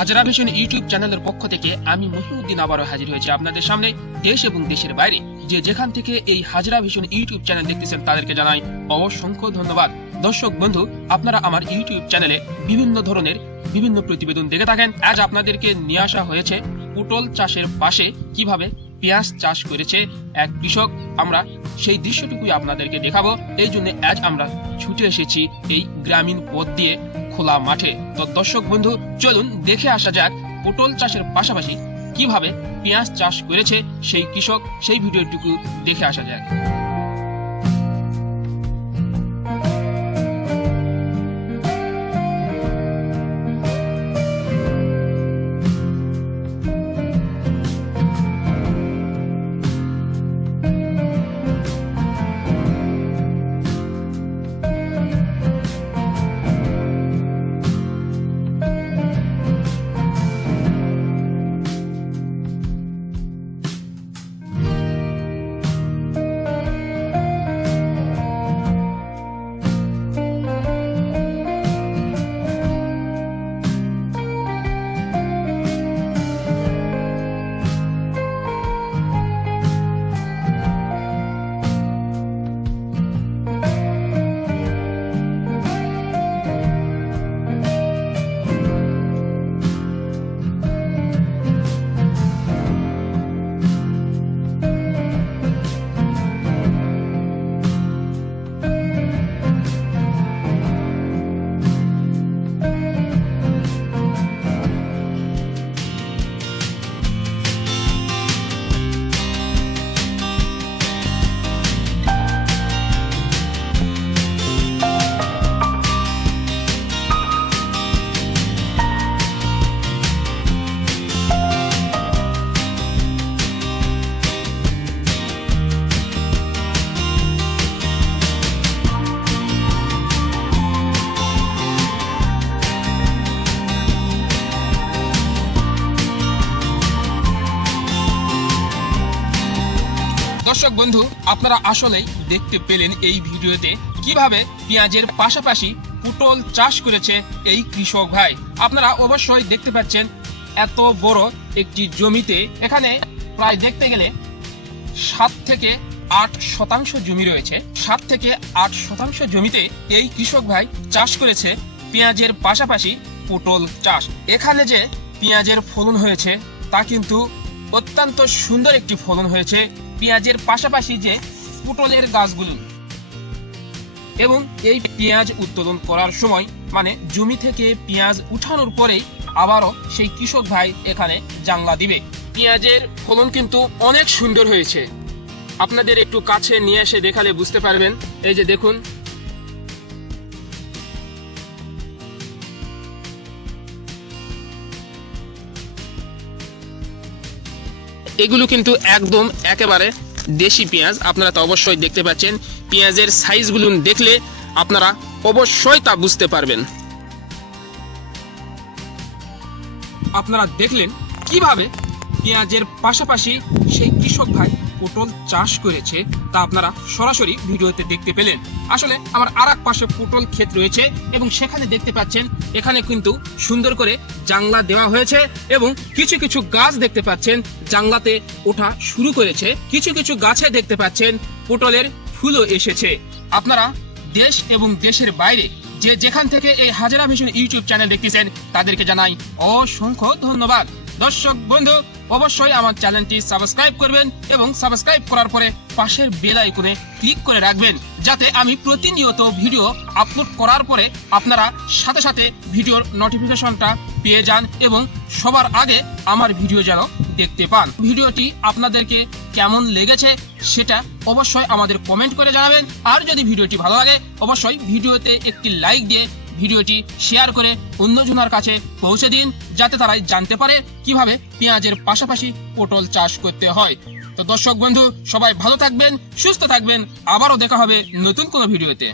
Hazra vision YouTube চ্যানেলের পক্ষ থেকে আমি মহিউদ্দিন আবারও হাজির হয়েছি আপনাদের সামনে দেশ এবং দেশের বাইরে। যে যেখান থেকে এই হাজরা ভিশন ইউটিউব চ্যানেল দেখতেছেন তাদেরকে জানাই অসংখ্য ধন্যবাদ। দর্শক, বন্ধু, আপনারা আমার ইউটিউব চ্যানেলে বিভিন্ন ধরনের বিভিন্ন প্রতিবেদন দেখে থাকেন। আজ আপনাদেরকে নিয়ে আসা হয়েছে পটল চাষের পাশে কীভাবে পেঁয়াজ চাষ করেছে এক কৃষক। আমরা সেই দৃশ্যটুকুই আপনাদেরকে দেখাবো। এই জন্য আজ আমরা ছুটে এসেছি এই গ্রামীণ পথ দিয়ে। খোলা মাঠে। তো দর্শক বন্ধু, চলুন দেখে আসা যাক পটল চাষের পাশাপাশি কীভাবে পেঁয়াজ চাষ করেছে সেই কৃষক সেই ভিডিওটুকু দেখে আসা যাক। দর্শক বন্ধু, আপনারা আসলেই দেখতে পেলেন এই ভিডিওতে কীভাবে পেঁয়াজের পাশাপাশি পটল চাষ করেছে এই কৃষক ভাই। আপনারা অবশ্যই দেখতে পাচ্ছেন এত বড় একটি জমিতে, এখানে প্রায় দেখতে গেলে সাত থেকে আট শতাংশ জমি রয়েছে। সাত থেকে আট শতাংশ জমিতে এই কৃষক ভাই চাষ করেছে পেঁয়াজের পাশাপাশি পটল চাষ। এখানে যে পেঁয়াজের ফলন হয়েছে, তা কিন্তু অত্যন্ত সুন্দর একটি ফলন হয়েছে। পেঁয়াজের পাশাপাশি যে পুটলের গাছগুলো। এবং এই পেঁয়াজ উৎপাদন করার সময় মানে জমি থেকে পেঁয়াজ উঠানোর পরেই আবারও সেই কৃষক ভাই এখানে জানলা দিবে। পেঁয়াজের ফলন কিন্তু অনেক সুন্দর হয়েছে। আপনাদের একটু কাছে নিয়ে এসে দেখালে বুঝতে পারবেন। এই যে দেখুন এগুলো কিন্তু একদম একেবারে দেশি পেঁয়াজ। আপনারা তো অবশ্যই দেখতে পাচ্ছেন, পেঁয়াজের সাইজগুলো দেখলে আপনারা অবশ্যই তা বুঝতে পারবেন। আপনারা দেখলেন কীভাবে পেঁয়াজের পাশাপাশি সেই কৃষক ভাই পটল চাষ করেছে, তা আপনারা সরাসরি ভিডিওতে দেখতে পেলেন। আসলে আমার আর এক পাশে পটল ক্ষেত রয়েছে এবং সেখানে দেখতে পাচ্ছেন, এখানে কিন্তু সুন্দর করে জাংলা দেওয়া হয়েছে এবং কিছু কিছু গাছ দেখতে পাচ্ছেন জাংলাতে ওঠা শুরু করেছে। কিছু কিছু গাছে দেখতে পাচ্ছেন, পটলের ফুলও এসেছে। আপনারা দেশ এবং দেশের বাইরে যে যেখান থেকে এই হাজারা ভিশন ইউটিউব চ্যানেল দেখতেছেন, তাদেরকে জানাই অসংখ্য ধন্যবাদ। দর্শক, বন্ধু, অবশ্যই আমার চ্যানেলটি সাবস্ক্রাইব করবেন এবং সাবস্ক্রাইব করার পরে পাশের বেল আইকনে ক্লিক করে রাখবেন, যাতে আমি প্রতিনিয়ত ভিডিও আপলোড করার পরে আপনারা সাথে সাথে ভিডিওর নোটিফিকেশনটা পেয়ে যান এবং সবার আগে আমার ভিডিও যেন দেখতে পান। ভিডিওটি আপনাদেরকে কেমন লেগেছে সেটা অবশ্যই আমাদের কমেন্ট করে জানাবেন। আর যদি ভিডিওটি ভালো লাগে, অবশ্যই ভিডিওতে একটি লাইক দিয়ে ভিডিওটি শেয়ার করে অন্যজনের কাছে পৌঁছে দিন, যাতে তারাই জানতে পারে কীভাবে পেঁয়াজের পাশাপাশি পটল চাষ করতে হয়। তো দর্শক বন্ধু, সবাই ভালো থাকবেন, সুস্থ থাকবেন। আবারও দেখা হবে নতুন কোনো ভিডিওতে।